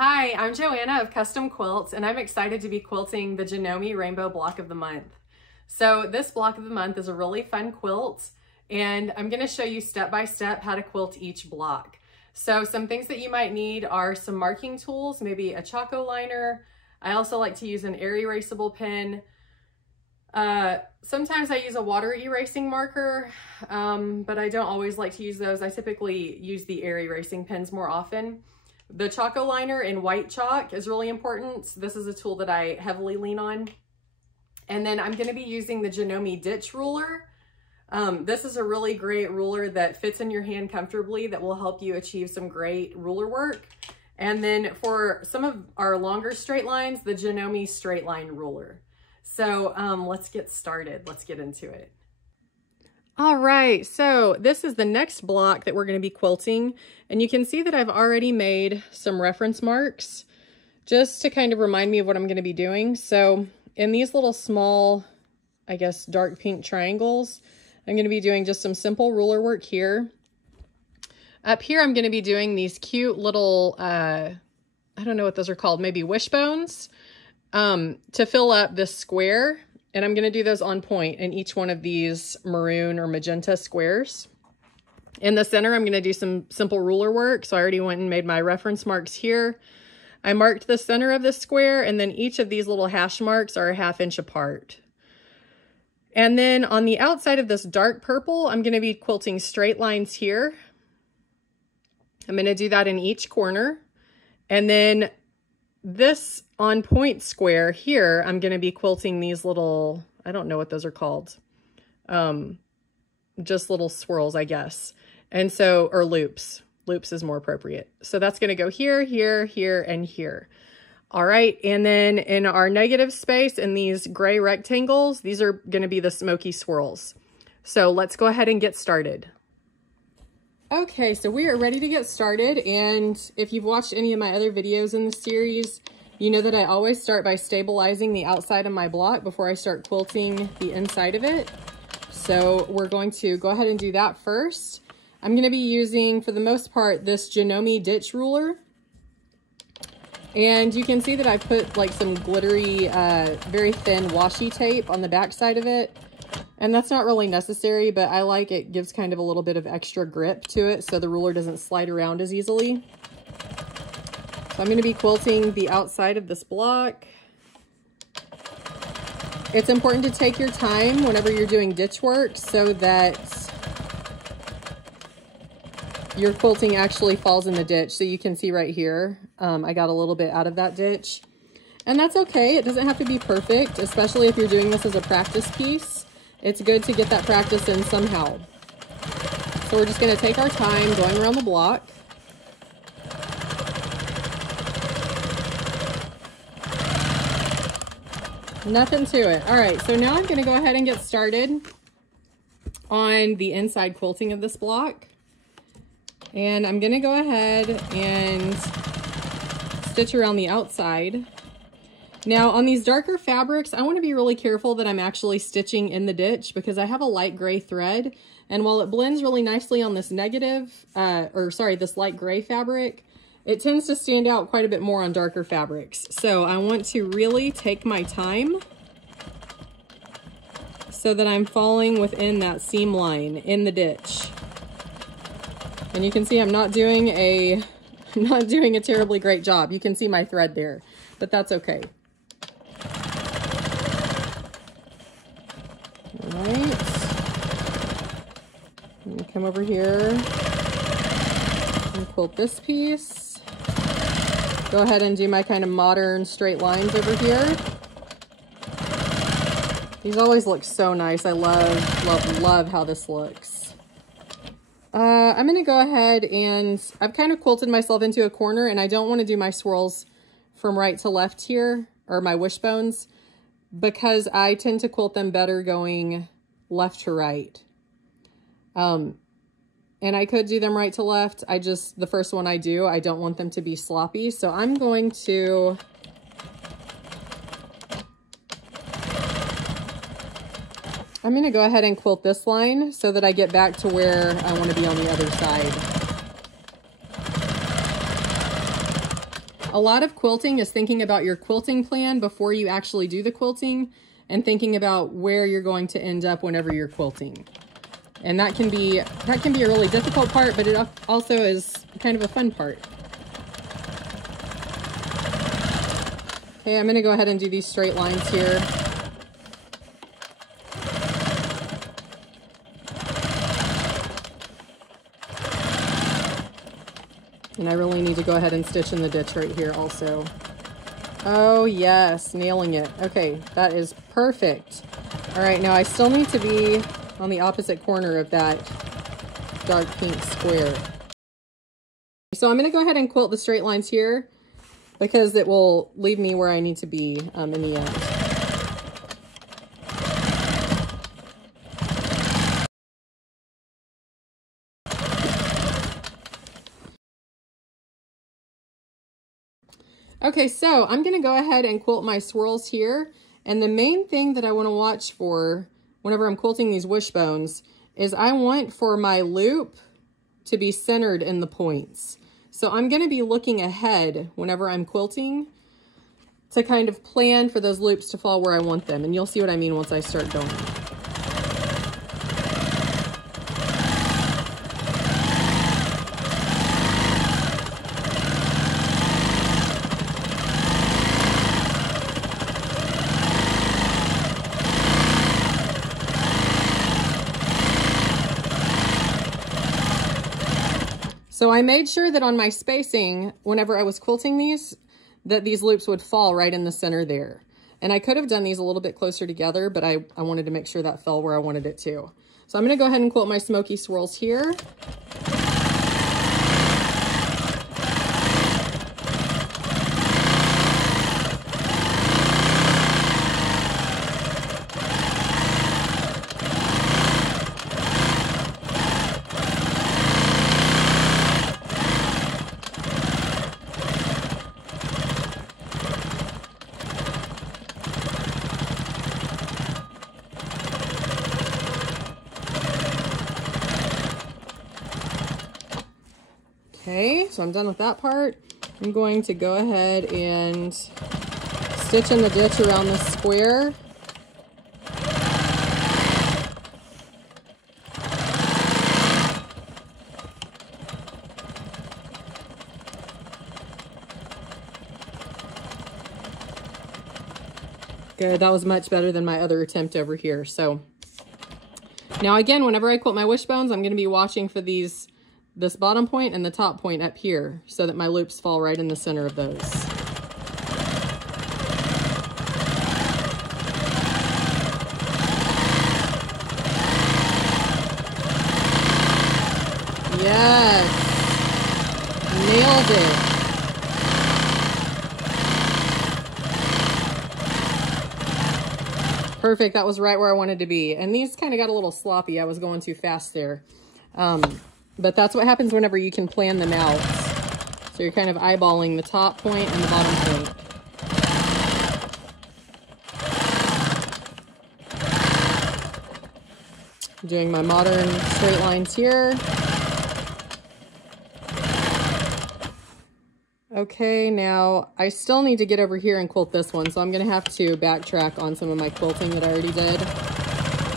Hi, I'm Joanna of Custom Quilts, and I'm excited to be quilting the Janome Rainbow Block of the Month. So this block of the month is a really fun quilt, and I'm going to show you step by step how to quilt each block. So some things that you might need are some marking tools, maybe a Choco liner. I also like to use an air erasable pen. Sometimes I use a water erasing marker, but I don't always like to use those. I typically use the air erasing pens more often. The Choco liner in white chalk is really important. This is a tool that I heavily lean on. And then I'm going to be using the Janome ditch ruler. This is a really great ruler that fits in your hand comfortably that will help you achieve some great ruler work. And then for some of our longer straight lines, the Janome straight line ruler. So let's get started. Let's get into it. All right, so this is the next block that we're going to be quilting, and you can see that I've already made some reference marks just to kind of remind me of what I'm going to be doing. So in these little small, I guess, dark pink triangles, I'm going to be doing just some simple ruler work here. Up here, I'm going to be doing these cute little, I don't know what those are called, maybe wishbones, to fill up this square. And I'm going to do those on point in each one of these maroon or magenta squares. In the center, I'm going to do some simple ruler work. So I already went and made my reference marks here. I marked the center of the square, and then each of these little hash marks are a ½ inch apart. And then on the outside of this dark purple, I'm going to be quilting straight lines here. I'm going to do that in each corner. And then this on point square here, I'm going to be quilting these little, I don't know what those are called. Just little swirls, I guess. And so, or loops. Loops is more appropriate. So that's going to go here, here, here, and here. All right. And then in our negative space in these gray rectangles, these are going to be the smoky swirls. So let's go ahead and get started. Okay, so we are ready to get started, and if you've watched any of my other videos in the series, you know that I always start by stabilizing the outside of my block before I start quilting the inside of it. So we're going to go ahead and do that first. I'm going to be using, for the most part, this Janome ditch ruler. And you can see that I put like some glittery, very thin washi tape on the back side of it. And that's not really necessary, but I like it gives kind of a little bit of extra grip to it so the ruler doesn't slide around as easily. So I'm going to be quilting the outside of this block. It's important to take your time whenever you're doing ditch work so that your quilting actually falls in the ditch. So you can see right here, I got a little bit out of that ditch. And that's okay. It doesn't have to be perfect, especially if you're doing this as a practice piece. It's good to get that practice in somehow. So we're just going to take our time going around the block. Nothing to it. All right, so now I'm going to go ahead and get started on the inside quilting of this block. And I'm going to go ahead and stitch around the outside. Now on these darker fabrics, I want to be really careful that I'm actually stitching in the ditch because I have a light gray thread. And while it blends really nicely on this this light gray fabric, it tends to stand out quite a bit more on darker fabrics. So I want to really take my time so that I'm falling within that seam line in the ditch. And you can see I'm not doing a terribly great job. You can see my thread there, but that's okay. All right, let me come over here and quilt this piece. Go ahead and do my kind of modern straight lines over here. These always look so nice. I love how this looks. I'm going to go ahead and I've kind of quilted myself into a corner, and I don't want to do my swirls from right to left here, or my wishbones, because I tend to quilt them better going left to right. And I could do them right to left. The first one I do, I don't want them to be sloppy. So I'm going to go ahead and quilt this line so that I get back to where I want to be on the other side. A lot of quilting is thinking about your quilting plan before you actually do the quilting and thinking about where you're going to end up whenever you're quilting. And that can be a really difficult part, but it also is kind of a fun part. Okay, I'm going to go ahead and do these straight lines here. And I really need to go ahead and stitch in the ditch right here also. Oh yes, nailing it. Okay, that is perfect. All right, now I still need to be on the opposite corner of that dark pink square. So I'm gonna go ahead and quilt the straight lines here because it will leave me where I need to be in the end. Okay, so I'm gonna go ahead and quilt my swirls here. And the main thing that I wanna watch for whenever I'm quilting these wishbones is I want for my loop to be centered in the points. So I'm gonna be looking ahead whenever I'm quilting to kind of plan for those loops to fall where I want them. And you'll see what I mean once I start going. So I made sure that on my spacing, whenever I was quilting these, that these loops would fall right in the center there. And I could have done these a little bit closer together, but I wanted to make sure that fell where I wanted it to. So I'm gonna go ahead and quilt my smoky swirls here. Okay, so I'm done with that part. I'm going to go ahead and stitch in the ditch around this square. Good, that was much better than my other attempt over here. So now again, whenever I quilt my wishbones, I'm going to be watching for this bottom point and the top point up here so that my loops fall right in the center of those. Yes, nailed it. Perfect, that was right where I wanted to be. And these kind of got a little sloppy. I was going too fast there. But that's what happens whenever you can plan them out. So you're kind of eyeballing the top point and the bottom point. I'm doing my modern straight lines here. Okay, now I still need to get over here and quilt this one, so I'm gonna have to backtrack on some of my quilting that I already did,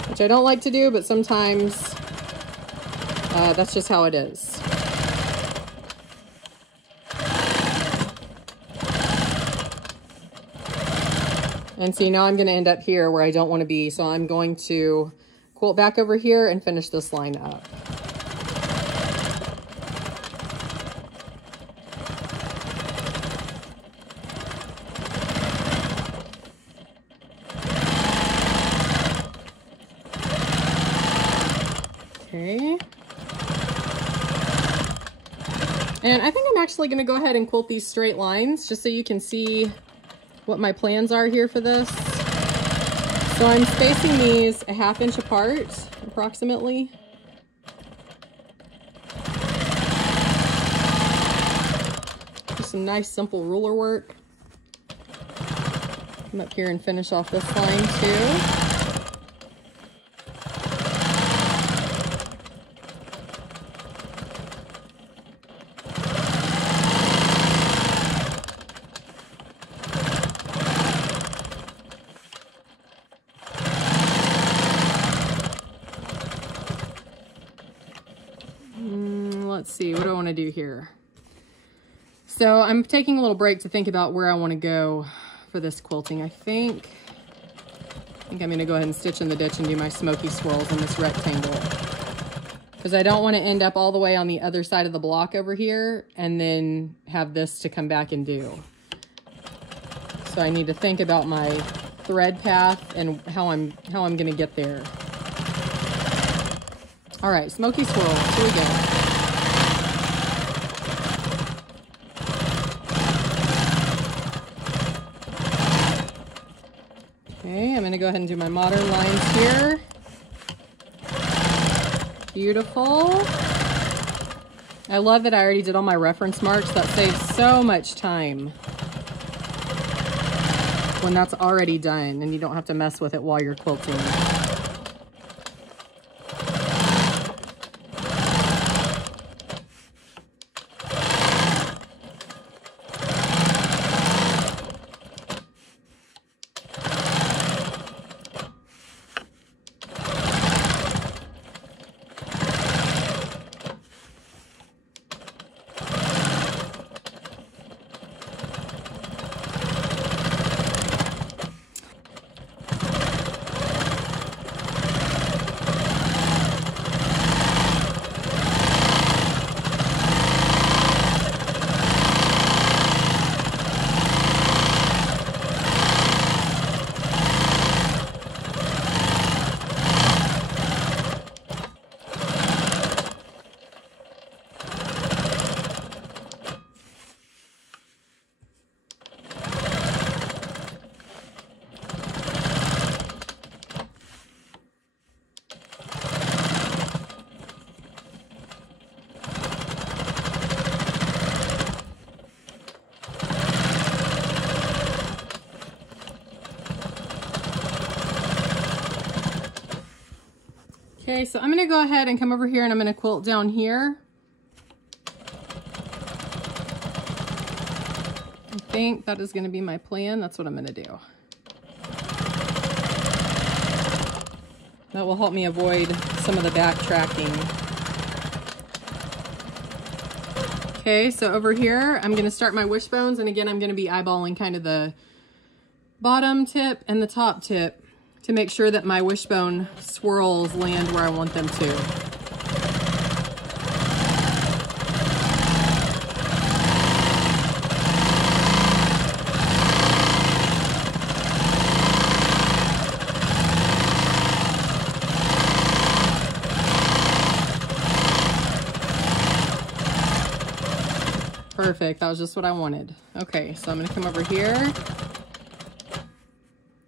which I don't like to do, but sometimes that's just how it is. And see, now I'm going to end up here where I don't want to be, so I'm going to quilt back over here and finish this line up. Okay. And I think I'm actually going to go ahead and quilt these straight lines just so you can see what my plans are here for this. So I'm spacing these a ½ inch apart, approximately. Just some nice simple ruler work. Come up here and finish off this line too. let's see, what do I want to do here? So I'm taking a little break to think about where I want to go for this quilting. I think I'm going to go ahead and stitch in the ditch and do my smoky swirls in this rectangle, because I don't want to end up all the way on the other side of the block over here and then have this to come back and do. So I need to think about my thread path and how I'm going to get there. All right, smoky swirls, here we go. Okay, I'm going to go ahead and do my modern lines here. Beautiful. I love that I already did all my reference marks. That saves so much time when that's already done and you don't have to mess with it while you're quilting. Okay, so I'm going to go ahead and come over here and I'm going to quilt down here. I think that is going to be my plan. That's what I'm going to do. That will help me avoid some of the backtracking. Okay, so over here, I'm going to start my wishbones, and again, I'm going to be eyeballing kind of the bottom tip and the top tip to make sure that my wishbone swirls land where I want them to. Perfect, that was just what I wanted. Okay, so I'm gonna come over here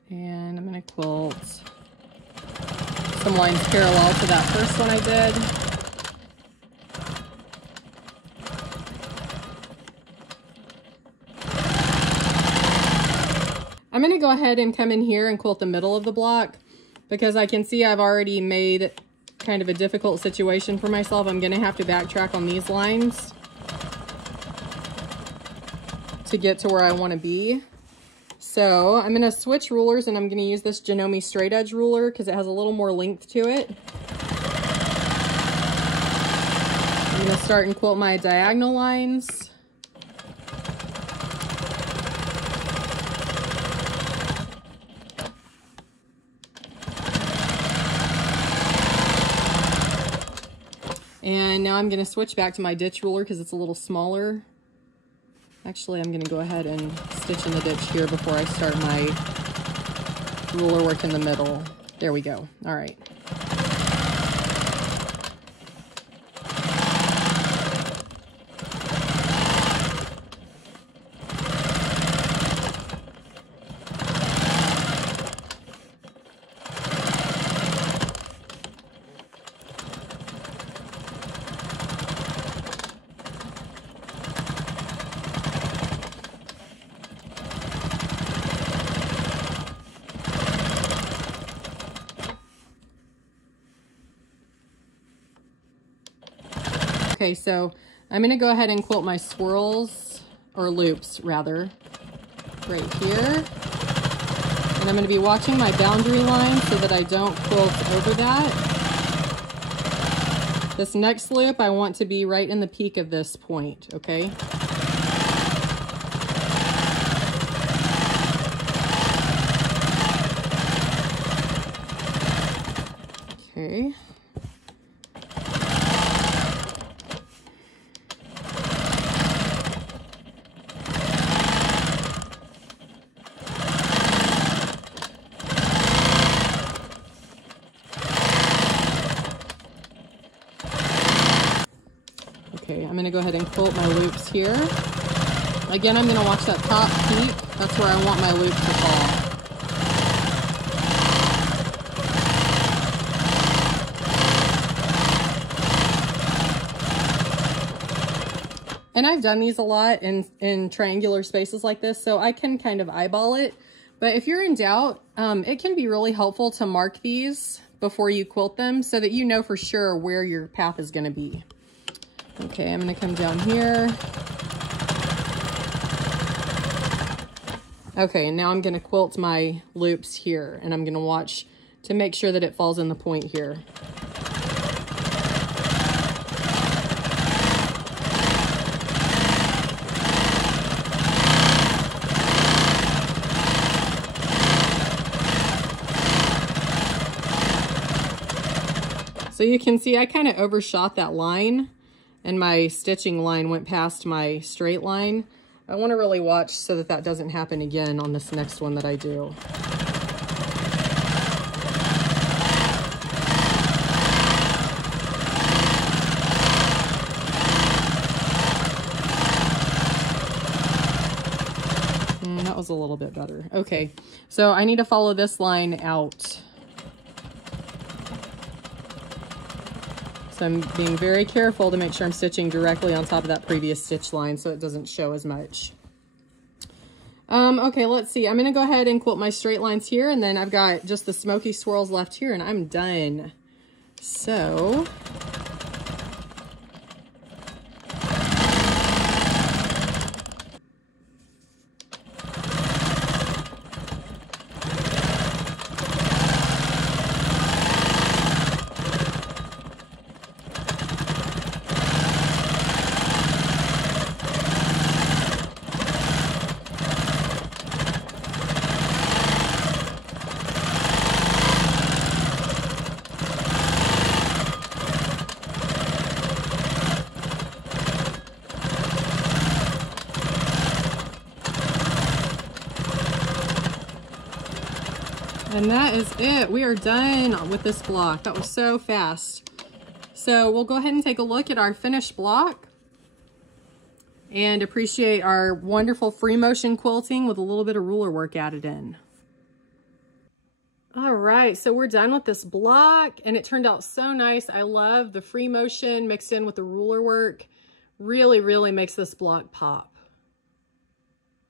and I'm gonna quilt some lines parallel to that first one I did. I'm gonna go ahead and come in here and quilt the middle of the block because I can see I've already made kind of a difficult situation for myself. I'm gonna have to backtrack on these lines to get to where I want to be. So I'm going to switch rulers and I'm going to use this Janome straight edge ruler because it has a little more length to it. I'm going to start and quilt my diagonal lines. And now I'm going to switch back to my ditch ruler because it's a little smaller. Actually, I'm going to go ahead and stitch in the ditch here before I start my ruler work in the middle. There we go. All right. Okay, so I'm going to go ahead and quilt my swirls, or loops rather, right here. And I'm going to be watching my boundary line so that I don't quilt over that. This next loop, I want to be right in the peak of this point, okay? Okay. Okay, I'm gonna go ahead and quilt my loops here. Again, I'm gonna watch that top peak. That's where I want my loop to fall. And I've done these a lot in triangular spaces like this, so I can kind of eyeball it. But if you're in doubt, it can be really helpful to mark these before you quilt them so that you know for sure where your path is gonna be. Okay, I'm gonna come down here. Okay, and now I'm gonna quilt my loops here, and I'm gonna watch to make sure that it falls in the point here. So you can see I kind of overshot that line and my stitching line went past my straight line. I want to really watch so that that doesn't happen again on this next one that I do. That was a little bit better. Okay, so I need to follow this line out. So I'm being very careful to make sure I'm stitching directly on top of that previous stitch line so it doesn't show as much. Okay, let's see. I'm going to go ahead and quilt my straight lines here, and then I've got just the smoky swirls left here, and I'm done. So and that is it. We are done with this block. That was so fast. So we'll go ahead and take a look at our finished block and appreciate our wonderful free motion quilting with a little bit of ruler work added in. All right, so we're done with this block and it turned out so nice. I love the free motion mixed in with the ruler work. Really, really makes this block pop.